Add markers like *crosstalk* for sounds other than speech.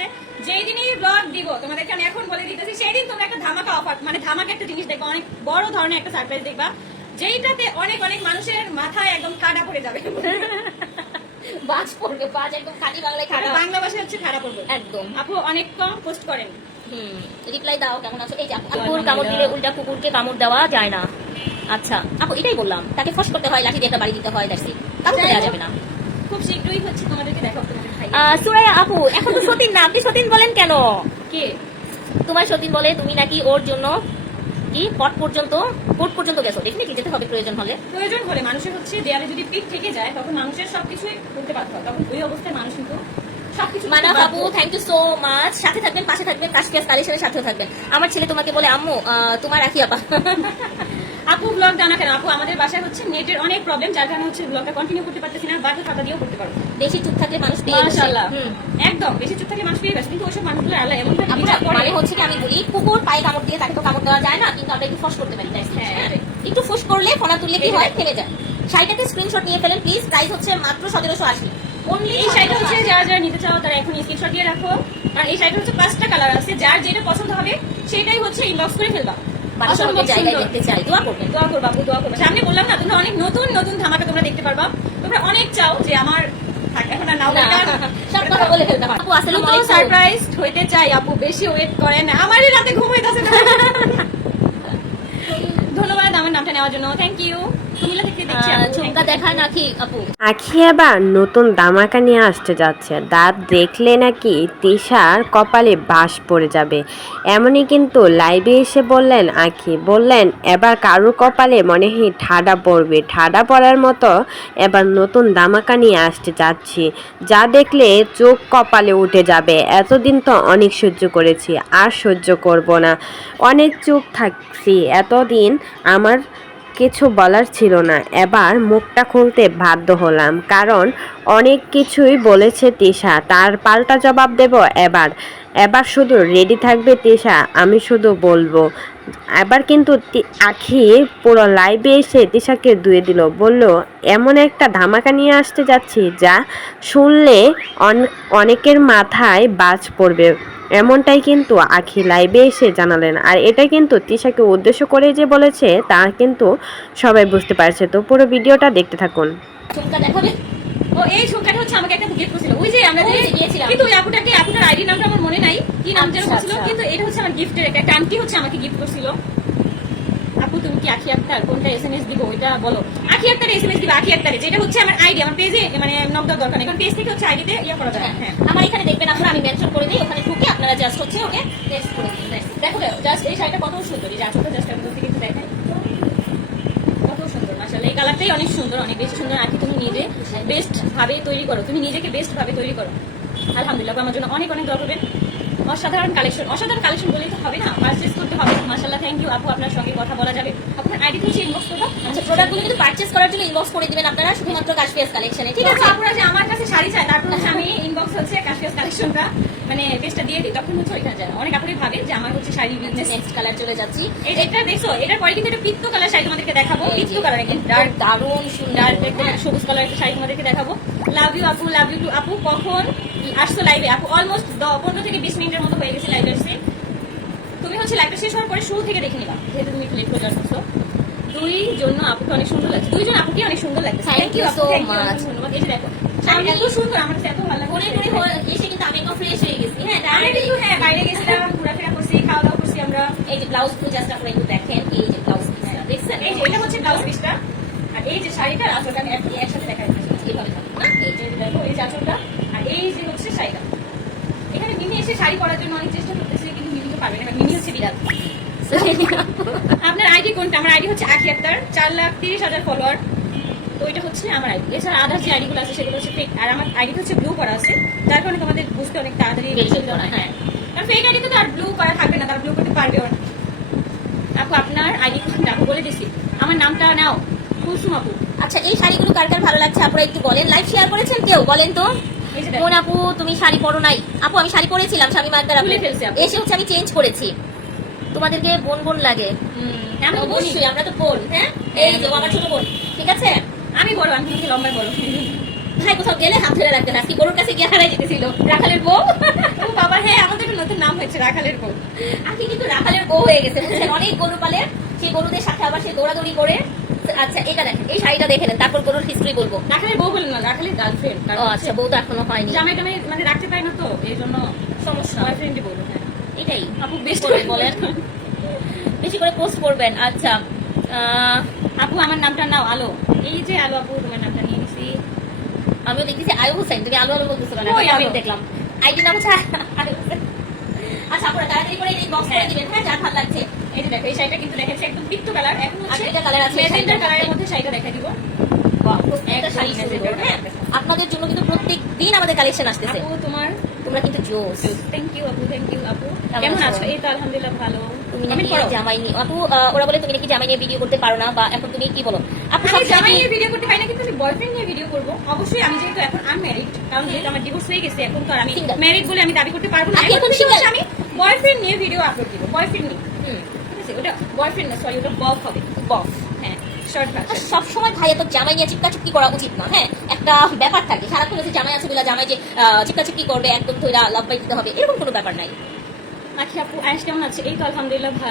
হচ্ছে যেই দিনই ব্লগ দিব তোমাদেরকে আমি এখন বলে দিতেছি সেই দিন তোমরা একটা ধামাকা অফার মানে ধামাকা একটা জিনিস দেখবা অনেক বড় ধরনের একটা সারপ্রাইজ দেখবা যেইটাতে অনেক অনেক মানুষের মাথায় একদম ঠাডা পড়ে যাবে। বাজ পড়বে বাজ একদম বাংলায় বাংলা ভাষায় হচ্ছে পড়বে। একদম। আপু অনেক কম পোস্ট করেন। হুম রিপ্লাই দাও কেমন আছো? এই যে কুকুর কামড় দিলে উল্টা কুকুরকে কামড় দেওয়া যায় না। আচ্ছা আপু এটাই বললাম তাকে ফস করতে হয় লাঠি দিয়ে একটা বাড়ি দিতে হয় দ্যাটস ইট কামড় দেওয়া যাবে না। খুব শীঘ্রই হচ্ছে তোমাদেরকে দেখাবো সুরাইয়া আপু এখন তো সতীন না। আপনি সতীন বলেন কেন? কে? তোমার সতীন বলে তুমি নাকি ওর জন্য কি পট পর্যন্ত কোর্ট পর্যন্ত গেছো? ডেফিনেটলি যেতে হবে প্রয়োজন হলে। প্রয়োজন হলে মানুষের হচ্ছে দেয়ালে যদি পিঠ থেকে যায় তখন মানুষের সবকিছুই করতে পারতে হয়। তখন ওই অবস্থায় মানুষ কিন্তু মানব আপু থ্যাংক ইউ সো মাচ সাথে থাকবেন পাশে থাকবেন কাশপিয়াস কালেকশনের সাথেও থাকবেন। আমার ছেলে তোমাকে বলে আম্মু আহ, তোমার রাখি আপা। আপু ব্লগ জানা কেন? আপু আমাদের বাসায় হচ্ছে নেটের অনেক প্রবলেম যার কারণে হচ্ছে ব্লগটা কন্টিনিউ করতে পারতেছি না বাকি খাতা দিয়েও করতে পারব। বেশি চুপ থাকলে মানুষ পেয়ে মাশাআল্লাহ। একদম বেশি চুপ থাকে মানুষ পেয়ে গেছে কিন্তু ওইসব মানুষগুলো আল্লাহ এমন মানে হচ্ছে কি আমি বলি কুকুর পায়ে কামড় দিয়ে তাকে তো কামড় দেওয়া যায় না কিন্তু আমরা একটু ফস করতে পারি হ্যাঁ। একটু ফুস করলে ফোনা তুললে কি হয়। থেমে যায়। শাড়িটাতে স্ক্রিনশট নিয়ে ফেলেন প্লিজ প্রাইস হচ্ছে মাত্র সতেরোশো আশি। অনলি এই শাড়িটা হচ্ছে যারা যারা নিতে চাও তারা এখন স্ক্রিনশট দিয়ে রাখো। আর এই শাড়িটা হচ্ছে পাঁচটা কালার আছে যার যেটা পছন্দ হবে সেটাই হচ্ছে ইনবক্স করে ফেলবা। অসম্ভব জায়গায় দেখতে চাই দোয়া করবেন। দোয়া করবা দোয়া করবা সামনে বললাম না তোমরা অনেক নতুন নতুন ধামাকা তোমরা দেখতে পারবা। তোমরা অনেক চাও যে আমার এখন আর নাও না, সব কথা বলে ফেলতে আপু আসসালামু আলাইকুম সারপ্রাইজ হইতে চাই আপু বেশি ওয়েট করেন আমারই রাতে ঘুম হইতাছে। না *laughs* ধন্যবাদ আমার নামটা নেওয়ার জন্য। Thank you Jhumka. দেখা নাকি আপু? আখি এবার নতুন দামাকা নিয়ে আসতে যাচ্ছে। দাঁত দেখলে নাকি তিশার কপালে বাস পড়ে যাবে। এমনই কিন্তু লাইভে এসে বললেন আখি। বললেন এবার কারুর কপালে মনে হয় ঠাডা পড়বে। ঠাডা পড়ার মতো এবার নতুন দামাকা নিয়ে আসতে যাচ্ছি। যা দেখলে চোখ কপালে উঠে যাবে। এতদিন তো অনেক সহ্য করেছি আর সহ্য করব না। অনেক চুপ থাকছি। এতদিন আমার কিছু বলার ছিল না। এবার মুখটা খুলতে বাধ্য হলাম, কারণ অনেক কিছুই বলেছে তিশা। তার পাল্টা জবাব দেব এবার। এবার শুধু রেডি থাকবে তিশা, আমি শুধু বলব। এবার কিন্তু তি- আখি পুরো লাইভে এসে তিশাকে ধুয়ে দিল। বলল এমন একটা ধামাকা নিয়ে আসতে যাচ্ছি যা শুনলে অন- অনেকের মাথায় বাজ পড়বে। এমনটাই কিন্তু আখি লাইভে এসে জানালেন। আর এটা কিন্তু তিশাকে উদ্দেশ্য করে যে বলেছে তা কিন্তু সবাই বুঝতে পারছে। তো পুরো ভিডিওটা দেখতে থাকুন। ও এই ঝুমকাটা হচ্ছে আমাকে একটা গিফট করছিল ওই যে আমরা যে দিয়েছিলাম। কিন্তু ওই আপুটাকে আপুটার আইডি নামটা আমার মনে নাই। নাম যেন আচ্ছা, করছিল আচ্ছা। কিন্তু এটা হচ্ছে আমার গিফটের একটা আন্টি হচ্ছে আমাকে গিফট করছিল। আপু তুমি কি আখি আক্তার? কোনটা এসএমএস দিব ওইটা বলো। আখি আক্তার এসএমএস দিব আখি আক্তারে। যেটা হচ্ছে আমার আইডি আমার পেজে মানে নক দেওয়ার দরকার নেই। কারণ পেজ থেকে হচ্ছে আইডিতে ইয়া করা যায়। হ্যাঁ আমার এখানে দেখবেন আপনারা আমি মেনশন করে দিই ওখানে ঢুকে আপনারা জাস্ট হচ্ছে ওকে টেক্সট করে দিন দেখো জাস্ট এই শাড়িটা কত সুন্দর। এই আঁচলটা জাস্ট আমি থেকে একটু দেখাই। কত সুন্দর মাশাআল্লাহ। এই কালারটাই অনেক সুন্দর অনেক বেশি সুন্দর। আঁকি তুমি নিজে বেস্ট ভাবে তৈরি করো। তুমি নিজেকে বেস্ট ভাবে তৈরি করো। আলহামদুলিল্লাহ আমার জন্য অনেক অনেক দোয়া করবেন। অসাধারণ কালেকশন অসাধারণ কালেকশন বলেই তো হবে না? পারচেস করতে হবে। মাশাআল্লাহ থ্যাংক ইউ আপু আপনার সঙ্গে কথা বলা যাবে। আপনার আইডি হচ্ছে ইনবক্স করব আচ্ছা প্রোডাক্টগুলো কিন্তু পারচেজ করার জন্য ইনবক্স করে দিবেন আপনারা শুধুমাত্র কাশপিয়াস কালেকশনে ঠিক আছে? আছে আপুরা যে আমার কাছে শাড়ি চায় তারপর হচ্ছে আমি ইনবক্স হচ্ছে কাশ্মীর কালেকশনটা মানে পেজটা দিয়ে দিই তখন হচ্ছে ওইখানে যায়। অনেক আপুরি ভাবে যে আমার হচ্ছে শাড়ি বিজনেস নেক্সট কালার চলে যাচ্ছি। এটা দেখছ এটার পরে কিন্তু একটা পিত্ত কালার শাড়ি তোমাদেরকে দেখাবো পিত্ত কালার একদম ডার্ক দারুণ সুন্দর ডার্ক একদম সবুজ কালার একটা শাড়ি তোমাদেরকে দেখাবো। লাভ ইউ আপু লাভ ইউ টু আপু কখন? আসছো লাইভে আপু অলমোস্ট পনেরো থেকে বিশ মিনিটের মতো হয়ে গেছে লাইভে আসছে। তুমি হচ্ছে লাইভটা শেষ হওয়ার পরে শুরু থেকে দেখে নিবা যেহেতু তুমি লেট করে আসছো দুই জন্য আপুকে অনেক সুন্দর লাগছে। দুইজন আপুকে অনেক সুন্দর লাগছে। You so much. ধন্যবাদ। এই যে দেখো শাড়িটা এত সুন্দর আমার কাছে এত ভালো ঘুরে ঘুরে এসে কিন্তু আমি একদম ফ্রেশ হয়ে গেছি। হ্যাঁ আমরা কিন্তু হ্যাঁ বাইরে গেছিলাম ঘোরাফেরা করছি খাওয়া দাওয়া করছি আমরা। এই যে ব্লাউজগুলো জাস্ট আপনারা একটু দেখেন এই যে ব্লাউজ পিসটা দেখছেন? এই যে এটা হচ্ছে ব্লাউজ পিসটা আর এই যে শাড়িটা আসলটা আমি একসাথে দেখা যাচ্ছে এইভাবে না? এই যে দেখো এই যে আঁচলটা। এই যে হচ্ছে শাড়িটা। এখানে মিমি এসে শাড়ি পরার জন্য অনেক চেষ্টা করতেছে কিন্তু পারবে না মিমি হচ্ছে বিরাট আপনার আইডি কোনটা? আমার আইডি হচ্ছে আখি আক্তার চার লাখ তিরিশ হাজার ফলোয়ার তো এটা হচ্ছে আমার আইডি। এছাড়া যে আইডিগুলো আছে সেগুলো হচ্ছে ফেক আর আমার আইডি হচ্ছে ব্লু করা আছে। যার কারণে তোমাদের বুঝতে অনেক তাড়াতাড়ি হয়। কারণ ফেক আইডিতে তো আর ব্লু করা থাকবে না তারা ব্লু করতে পারবেও না আপু আপনার আইডি কোনটা? বলে দিছি। আমার নামটা নাও কুসুম আপু। আচ্ছা এই শাড়িগুলো কার কার ভালো লাগছে? আপনারা একটু বলেন। লাইভ শেয়ার করেছেন কেউ? বলেন তো। কোন আপু তুমি শাড়ি পরো নাই। আপু আমি শাড়ি পরেছিলাম স্বামী ফেলছি আপু। এসে হচ্ছে আমি চেঞ্জ করেছি। তোমাদেরকে বোন বোন লাগে। আমি অবশ্যই। আমরা তো বোন হ্যাঁ? এই যে আমার ছোট বোন ঠিক আছে? আমি বড় আমি তোমাকে লম্বাই বড়। ভাই কোথাও গেলে হাত ধরে রাখতেন আজকে গরুর কাছে গিয়ে হারাই যেতেছিল। রাখালের বউ? ও বাবা হচ্ছে রাখালের বউ। আখি কিন্তু রাখালের বউ হয়ে গেছে। অনেক গরু পালে সেই গরুদের সাথে আবার সে দৌড়াদৌড়ি করে আচ্ছা এটা দেখেন এই শাড়িটা দেখে নেন তারপর হিস্ট্রি বলব। রাখালের বউ বলেন না রাখালের গার্লফ্রেন্ড ও আচ্ছা বউ তো এখনও হয়নি। জামাই টামাই মানে রাখতে পারি না তো এই জন্য সমস্যা। বয়ফ্রেন্ডই বলব হ্যাঁ। এটাই। আপু বেস্ট করে বলেন? বেশি করে পোস্ট করবেন আচ্ছা। আহ, আপু আমার নামটা নাও আলো। এই যে আলো আপু তোমার নামটা নিয়ে নিছি। আমিও দেখতেছি আয়ু হোসেন তুমি আলু আলু বলতেছো আমি দেখলাম। আইডি নাম হচ্ছে আয়ু হোসেন। আচ্ছা আপনারা তাড়াতাড়ি করে এই বক্স করে দিবেন হ্যাঁ যার ভালো লাগছে। এই দেখো এই শাড়িটা কিন্তু একদম কালার এখন হচ্ছে এটা কালার আছে শাড়িটার কালারের মধ্যে। শাড়িটা দেখা দিব। শাড়ি। হ্যাঁ। আপনাদের জন্য কিন্তু প্রত্যেক দিন আমাদের কালেকশন আসতেছে। আপু তোমার? তোমরা কিন্তু জোস। থ্যাংক ইউ আপু থ্যাংক ইউ আপু। কেমন আছো? এই তো আলহামদুলিল্লাহ ভালো। তুমি নাকি জামাই নিয়ে আপু ওরা বলে তুমি নাকি জামাই নিয়ে ভিডিও করতে পারো না বা এখন তুমি কি বলো? আপু জামাই নিয়ে ভিডিও করতে পারি না কিন্তু আমি বয়ফ্রেন্ড নিয়ে ভিডিও করব। অবশ্যই আমি যেহেতু এখন আনম্যারিড কারণ যেহেতু আমার ডিভোর্স হয়ে গেছে এখন তো আর আমি. ম্যারিড বলে আমি দাবি করতে পারব না। এখন আমি বয়ফ্রেন্ড নিয়ে ভিডিও আপলোড দিব। বয়ফ্রেন্ড নিয়ে হুম, ঠিক আছে? ওটা বয়ফ্রেন্ড না সরি ওটা বফ হবে। হ্যাঁ সব সময় ভাই এত জামাই নিয়ে চিপকা চিপকি করা উচিত না হ্যাঁ? একটা ব্যাপার থাকে সারাক্ষণ হচ্ছে জামাই আছে বলে জামাই যে করবে একদম ধৈরা লাভ দিতে হবে এরকম কোনো ব্যাপার নাই। আচ্ছা আপু কেমন আছে? এই তো আলহামদুলিল্লাহ ভালো।